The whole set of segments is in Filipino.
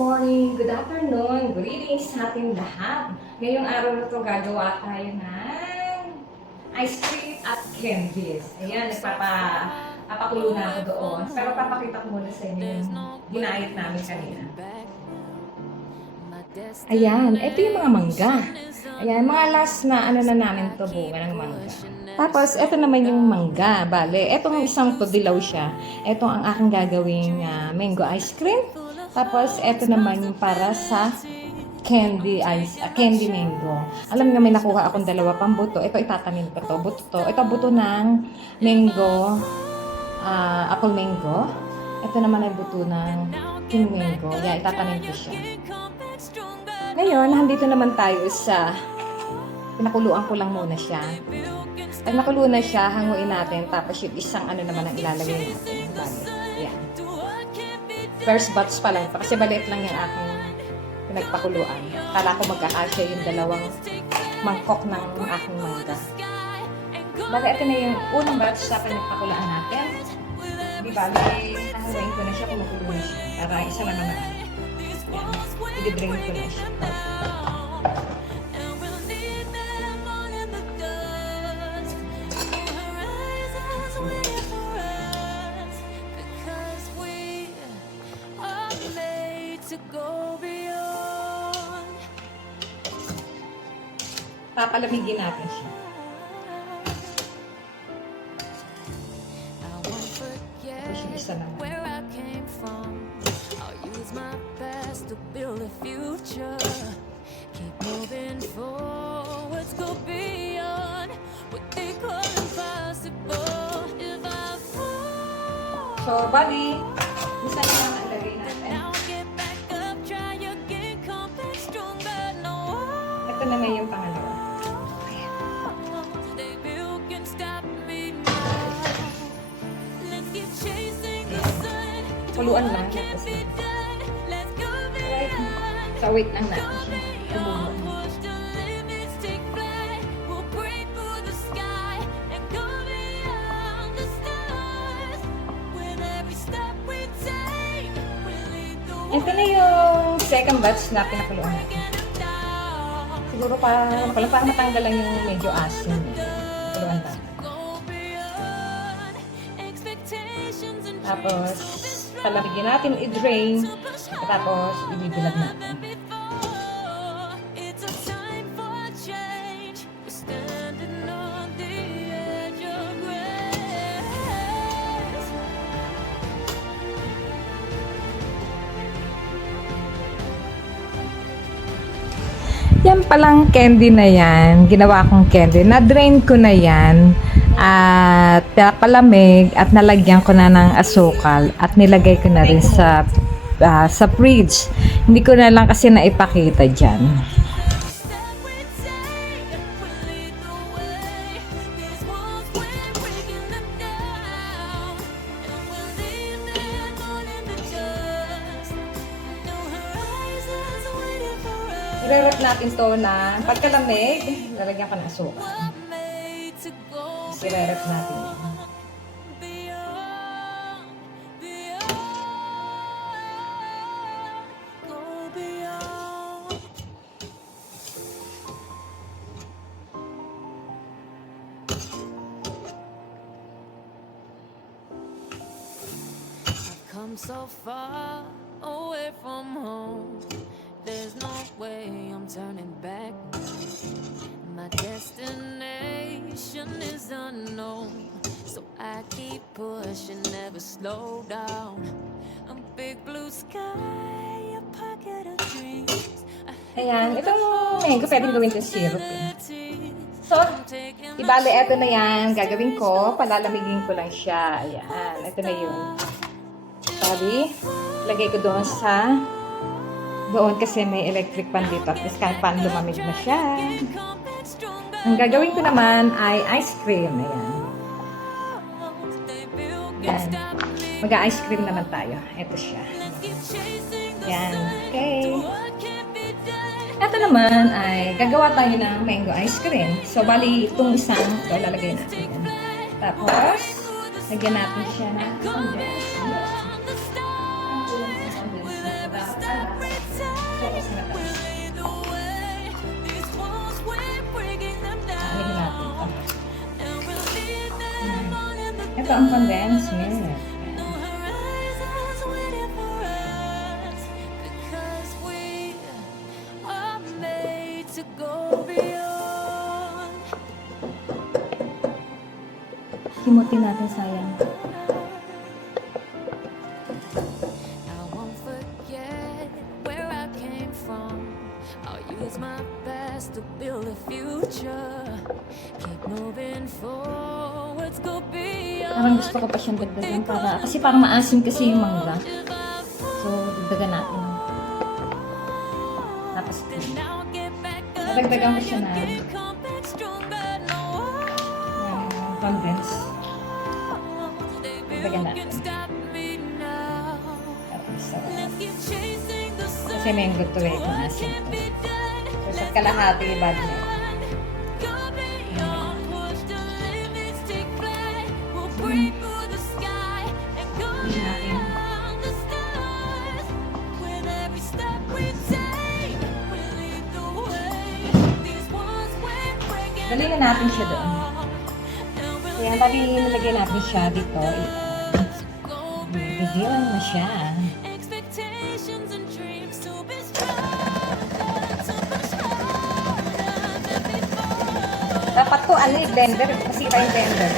morning, good afternoon, good evening sa ating lahat. Ngayong araw na ito gagawa tayo ng ice cream at candies. Ayan, nagpapakulo na ako doon. Pero papakita ko muna sa inyo yung ginayat namin kanina. Ayan, ito yung mga mangga. Ayan, mga last na ano na namin to, bunga ng mangga. Tapos, ito naman yung mangga. Bale, etong isang to dilaw siya. Ito ang aking gagawing mango ice cream. Tapos, ito naman yung para sa candy mango. Alam nga may nakuha akong dalawa pang buto. Ito itatanim ko to. Buto to. Ito buto ng mango, apple mango. Ito naman ay buto ng king mango. Yeah, itatanim ko siya. Ngayon, handito naman tayo sa pinakuluan ko lang muna siya. Pag nakulo na siya, hanguin natin. Tapos yung isang ano naman ang ilalagay natin. Bale. Ayan. First batch pa lang ito. Kasi maliit lang yung aking pinagpakuluan. Kala ko magkakasya yung dalawang mangkok ng aking mangga. Bale, ito na yung unang batch sa pinagpakuluan natin. Di ba? Hahanguin ko na siya kung makulo na siya. Para isa lang naman. Ayan. I-drink ko na siya. Papalamigin natin siya. Tapos yung isa naman. So, bali, isa na lang nalagay natin. Ito naman yung pangalawa. Kuluan lang. So, wait lang natin siya. Ito na yung second batch na pinakuluan natin. Siguro para matanggal lang yung medyo asin. Pakuluan natin. Tapos, palamigin natin, i-drain. Tapos, ibibilag natin. Yan palang candy na yan. Ginawa kong candy. Na-drain ko na yan. At palamig at nalagyan ko na ng asukal at nilagay ko na rin sa fridge. Hindi ko na lang kasi naipakita dyan. I-wrap natin to na pagkalamig, lalagyan ko ng asukal. I-wrap natin yan. Come so far away from home. There's no way I'm turning back. My destination is unknown, so I keep pushing, never slow down. A big blue sky, a pocket of dreams. Ayan, itong mango pwedeng gawin ng syrup eh. So, ibali, eto na yan. Gagawin ko, palalamigin ko lang siya. Ayan, ito na yung bali. Lagay ko doon kasi may electric pan dito. At least kahit pan lumamig na siya. Ang gagawin ko naman ay ice cream. Ayan. Ayan. Mag-ice cream naman tayo. Ito siya. Ayan. Okay. Ito naman ay gagawa tayo ng mango ice cream. So, bali itong isang ito, lalagay natin. Tapos, lagyan natin siya ng condense. Ito ang condensed milk. Ayan. Horizons waiting for us because we are made to go beyond. Himutin natin, sayang. I won't forget where I came from. I'll use my best to build a future. Keep moving forwards, go beyond. Parang gusto ko pa siyang dagdagan kasi parang maasim kasi yung mangga. So, dagdagan natin. Tapos, Now get back up, nadagdagan ko siya na come back stronger, no. condensed. Baby, Dagdagan who natin. can stop me now? Tapos, Let's keep chasing the sun. kasi mango to eh, kung asin Can't to. be done. So, sa kalahati, bad na. Go beyond, push the limits, take flight. We'll break through the sky and go beyond the stars. With every step we take, we lead the way. These walls we're breaking Dali na natin siya doon. down. And we'll Kaya bali nilagay natin siya dito. go beyond Bigilan na siya. expectations and dreams to be stronger, to push harder than before. Dapat to, blender. Masira yung blender.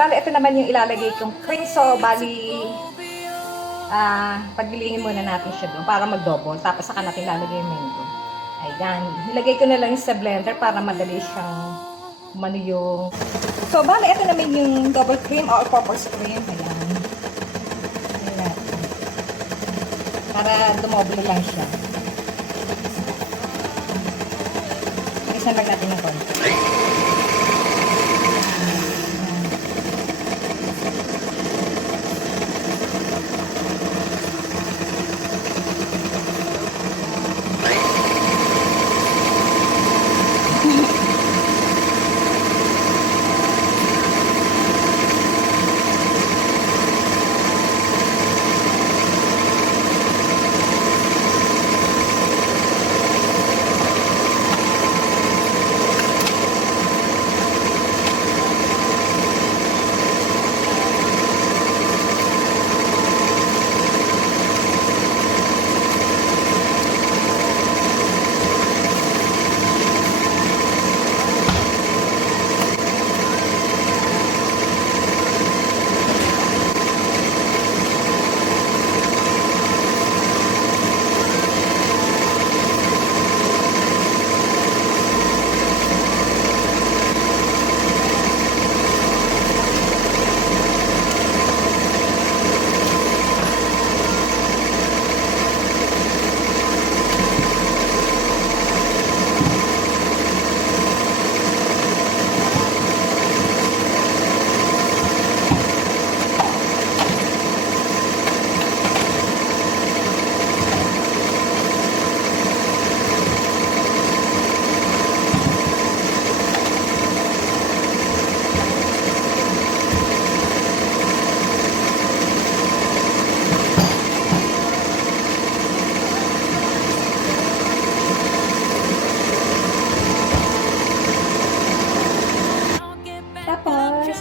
Bali, ito naman yung ilalagay kong cream. So, bali, pagilingin muna natin siya doon para mag-double. Tapos, saka natin lalagay yung mango. Ayan. Nilagay ko na lang sa blender para madali siyang umano yung... So, bali, ito naman yung double cream or all-purpose cream. Ayan. Ayan natin. Para dumoble lang siya. Isan lang natin ng konti.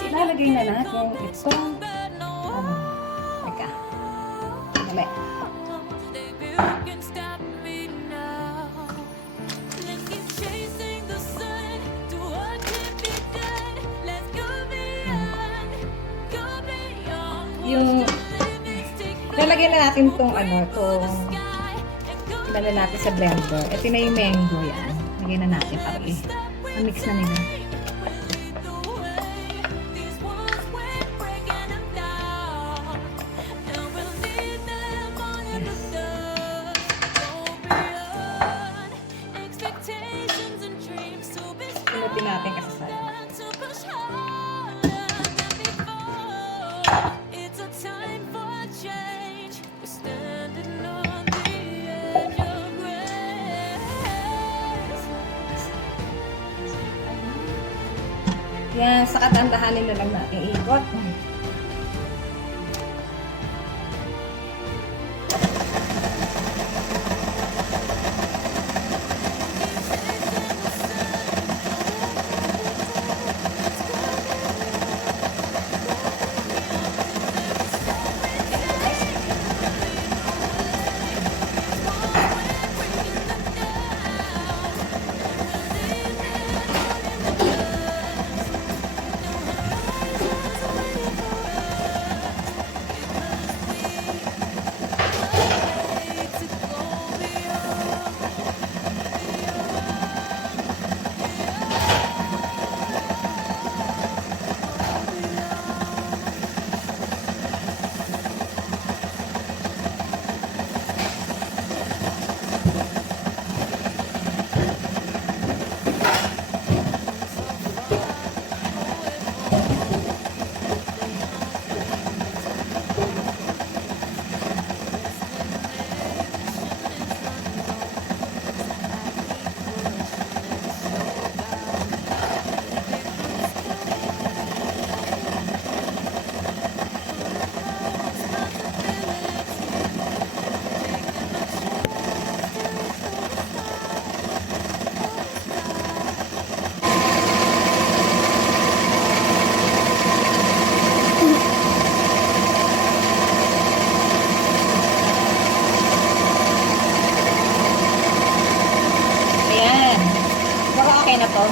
ilalagay na natin itong teka. Dali. Yung lalagyan na natin tong ilagay natin sa blender. Ito na yung mango yan. Lagyan na natin para mix na nila. beyond expectations and dreams to be Pinutin natin kasi sa strong, to push harder than before. It's a time for change. We're standing on the edge of grace. Yan, sa katandahanin na lang natin ikot. Ayan. Baka okay na to.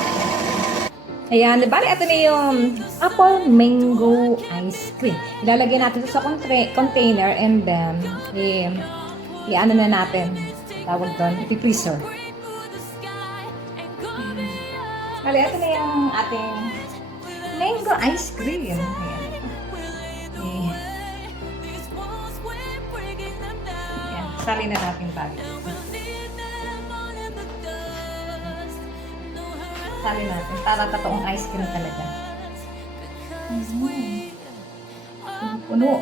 Ayan, di ba? Ito na yung apple mango ice cream. Ilalagay natin ito sa container and then i-ano na natin. Tawag doon, ipi-freezer. Bali, ito na yung ating mango ice cream. Ayan. Ayan, sali na natin bali. Sali natin para totoong ice cream talaga. Puno.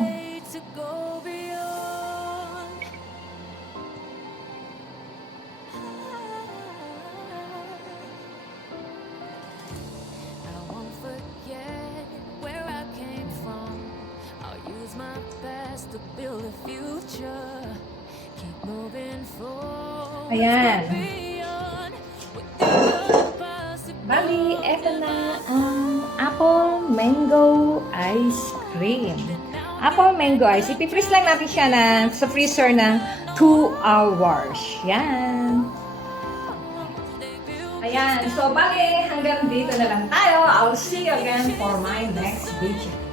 My best to build a future. Keep moving forward. Ayan. Beyond what the possible. Bali, eto na ang apple mango ice cream. Apple mango ice. Ipi-freeze lang natin siya sa freezer ng 2 hours. Yan. Ayan. So, bali, hanggang dito na lang tayo. I'll see you again for my next video.